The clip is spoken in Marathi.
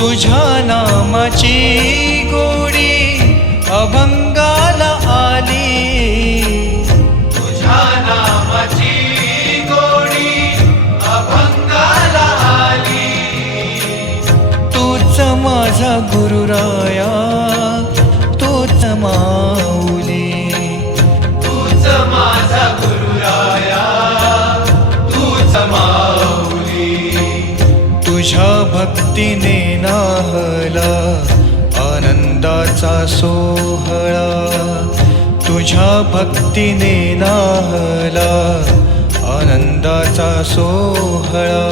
तुझ्या नामाची गोडी अभंगाला आली. तुझ्या नामाची गोडी अभंगाला आली. तूच माझा गुरुराया. भक्तीने नाहला आनंदाचा सोहळा. तुझ्या भक्तीने नाहला आनंदाचा सोहळा.